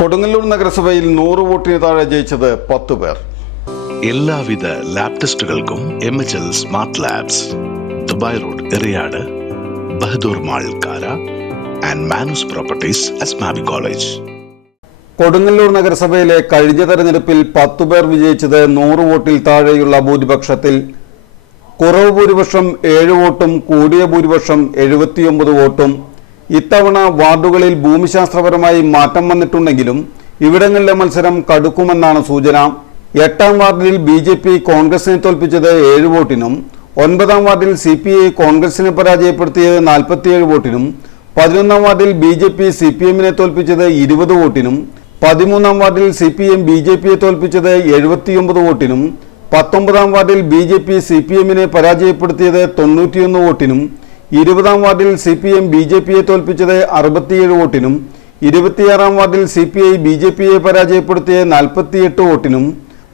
കൊടുങ്ങല്ലൂർ നഗരസഭയിൽ നൂറ് വോട്ടിന് താഴെ ജയിച്ചത് പത്ത് പേർ. എല്ലാവിധ lab ടെസ്റ്റുകൾക്കും M H L smart labs Dubai road Eriyad Bahadur mall Kara and Manus properties Asmabi college. Kodungallur നഗരസഭയിലെ കഴിഞ്ഞ തെരഞ്ഞെടുപ്പിൽ പത്തു പേർ വിജയിച്ചത് നൂറ് വോട്ടിൽ താഴെയുള്ള ഭൂരിപക്ഷത്തിൽ. കുറവ് ഭൂരിപക്ഷം ഏഴ് വോട്ടും കൂടിയ ഭൂരിപക്ഷം എഴുപത്തിയൊമ്പത് വോട്ടും. ഇത്തവണ വാർഡുകളിൽ ഭൂമിശാസ്ത്രപരമായി മാറ്റം വന്നിട്ടുണ്ടെങ്കിലും ഇവിടങ്ങളിലെ മത്സരം കടുക്കുമെന്നാണ് സൂചന. എട്ടാം വാർഡിൽ ബി ജെ പി കോൺഗ്രസിനെ തോൽപ്പിച്ചത് ഏഴ് വോട്ടിനും ഒൻപതാം വാർഡിൽ സി പി ഐ കോൺഗ്രസിനെ പരാജയപ്പെടുത്തിയത് നാൽപ്പത്തിയേഴ് വോട്ടിനും പതിനൊന്നാം വാർഡിൽ B J P C P എമ്മിനെ തോൽപ്പിച്ചത് ഇരുപത് വോട്ടിനും പതിമൂന്നാം വാർഡിൽ C P M B J പിയെ തോൽപ്പിച്ചത് എഴുപത്തിയൊമ്പത് വോട്ടിനും പത്തൊമ്പതാം വാർഡിൽ B J P C P എമ്മിനെ പരാജയപ്പെടുത്തിയത് തൊണ്ണൂറ്റിയൊന്ന് വോട്ടിനും ഇരുപതാം വാർഡിൽ C P M B J പിയെ തോൽപ്പിച്ചത് അറുപത്തിയേഴ് വോട്ടിനും ഇരുപത്തിയാറാം വാർഡിൽ C P I B J പിയെ പരാജയപ്പെടുത്തിയ നാൽപ്പത്തിയെട്ട് വോട്ടിനും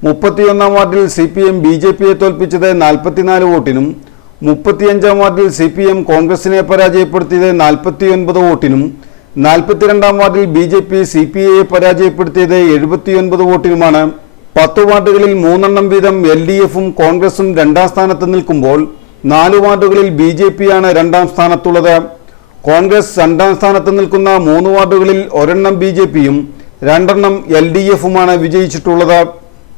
മുപ്പത്തിയൊന്നാം വാർഡിൽ C P M B J പിയെ തോൽപ്പിച്ചത് നാൽപ്പത്തിനാല് വോട്ടിനും മുപ്പത്തിയഞ്ചാം വാർഡിൽ സി പി എം കോൺഗ്രസിനെ പരാജയപ്പെടുത്തിയത് നാൽപ്പത്തിയൊൻപത് വോട്ടിനും നാൽപ്പത്തിരണ്ടാം വാർഡിൽ B J P C P ഐയെ പരാജയപ്പെടുത്തിയത് എഴുപത്തിയൊൻപത് വോട്ടിനുമാണ്. പത്ത് വാർഡുകളിൽ മൂന്നെണ്ണം വീതം എൽ ഡി എഫും കോൺഗ്രസും രണ്ടാം സ്ഥാനത്ത് നിൽക്കുമ്പോൾ നാല് വാർഡുകളിൽ ബി ജെ പിയാണ് രണ്ടാം സ്ഥാനത്തുള്ളത്. കോൺഗ്രസ് രണ്ടാം സ്ഥാനത്ത് നിൽക്കുന്ന മൂന്ന് വാർഡുകളിൽ ഒരെണ്ണം ബി ജെ പിയും രണ്ടെണ്ണം എൽ ഡി എഫുമാണ് വിജയിച്ചിട്ടുള്ളത്.